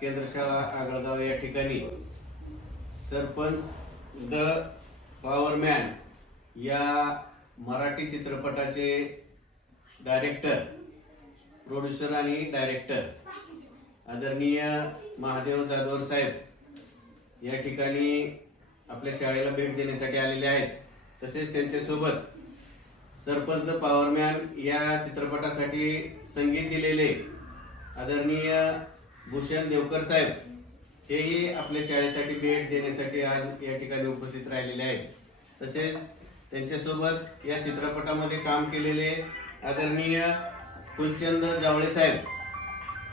केंद्र शाळा आगळगाव या ठिकाणी सरपंच द पॉवरमॅन या मराठी चित्रपटाचे डायरेक्टर, प्रोड्युसर आणि डायरेक्टर आदरणीय महादेव जाधवर साहेब या ठिकाणी आपल्या शाळेला भेट देण्यासाठी आलेले आहेत। तसेच त्यांच्यासोबत सरपंच द पॉवरमॅन या चित्रपटासाठी संगीत दिलेले आदरणीय भूषण देवकर साहेब हेही आपल्या शाळेसाठी भेट देण्यासाठी आज या ठिकाणी उपस्थित राहिलेले आहेत। तसेच त्यांच्यासोबत या चित्रपटामध्ये काम केलेले आदरणीय फुलचंद जावळे साहेब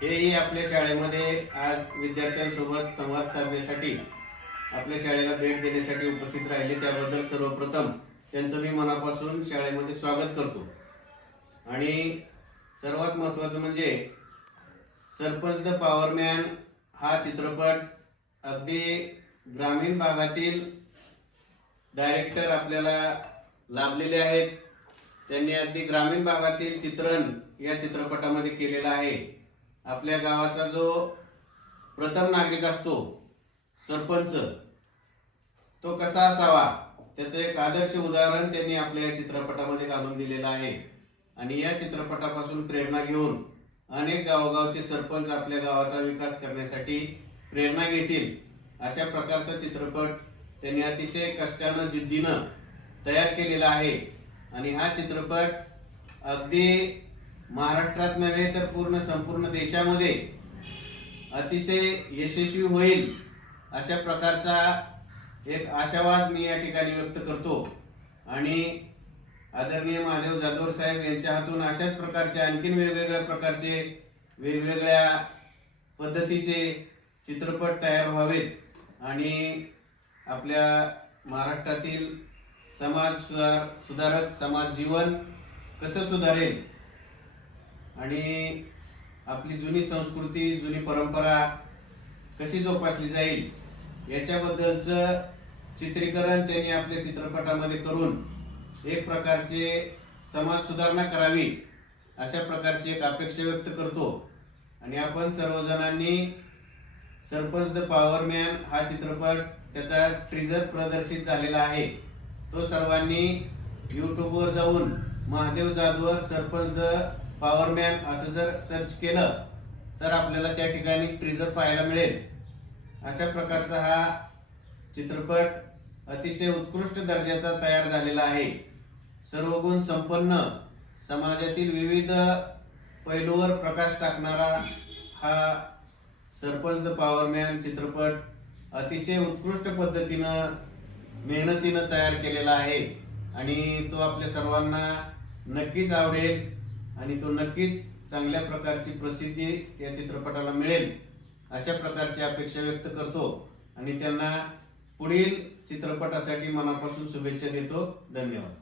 हेही आपल्या शाळेमध्ये आज विद्यार्थ्यांसोबत संवाद साधण्यासाठी आपल्या शाळेला भेट देण्यासाठी उपस्थित राहिले। त्याबद्दल सर्वप्रथम त्यांचं मी मनापासून शाळेमध्ये स्वागत करतो। आणि सर्वात महत्त्वाचं म्हणजे सरपंच द पॉवरमॅन हा चित्रपट अगदी ग्रामीण भागातील डायरेक्टर आपल्याला लाभलेले आहेत। त्यांनी अगदी ग्रामीण भागातील चित्रण या चित्रपटामध्ये केलेलं आहे। आपल्या गावाचा जो प्रथम नागरिक असतो सरपंच, तो कसा असावा त्याचं एक आदर्श उदाहरण त्यांनी आपल्या या चित्रपटामध्ये घालून दिलेलं आहे। आणि या चित्रपटापासून प्रेरणा घेऊन अनेक गावोगावचे सरपंच आपल्या गावाचा विकास करण्यासाठी प्रेरणा घेतील अशा प्रकारचा चित्रपट त्यांनी अतिशय कष्टानं जिद्दीनं तयार केलेला आहे। आणि हा चित्रपट अगदी महाराष्ट्रात नव्हे तर संपूर्ण देशामध्ये अतिशय यशस्वी होईल अशा प्रकारचा एक आशावाद मी या ठिकाणी व्यक्त करतो। आणि आदरणीय महादेव जाधवर साहेब यांच्या हातून अशाच प्रकारचे आणखीन वेगवेगळ्या प्रकारचे वेगवेगळ्या पद्धतीचे चित्रपट तयार व्हावेत आणि आपल्या महाराष्ट्रातील समाज सुधारक समाज जीवन कसं सुधारेल आणि आपली जुनी संस्कृती जुनी परंपरा कशी जोपासली जाईल याच्याबद्दलचं चित्रीकरण त्यांनी आपल्या चित्रपटामध्ये करून एक प्रकारचे समाज सुधारणा करावी अशा प्रकारची एक अपेक्षा व्यक्त करतो। आणि आपण सर्वजणांनी सरपंच द पॉवरमॅन हा चित्रपट त्याचा टीजर प्रदर्शित झालेला आहे, तो सर्वांनी यूट्यूबवर जाऊन महादेव जाधवर सरपंच द पॉवरमॅन असं जर सर्च केलं तर आपल्याला त्या ठिकाणी टीजर पाहायला मिळेल। अशा प्रकारचा हा चित्रपट अतिशय उत्कृष्ट दर्जाचा तयार झालेला आहे। सर्व गुण संपन्न समाजातील विविध पैलूवर प्रकाश टाकणारा हा सरपंच द पॉवरमॅन चित्रपट अतिशय उत्कृष्ट पद्धतीनं मेहनतीनं तयार केलेला आहे। आणि तो आपल्या सर्वांना नक्कीच आवडेल आणि तो नक्कीच चांगल्या प्रकारची प्रसिद्धी या चित्रपटाला मिळेल अशा प्रकारची अपेक्षा व्यक्त करतो। आणि त्यांना पुढील चित्रपटासाठी मनापासून शुभेच्छा देतो। धन्यवाद।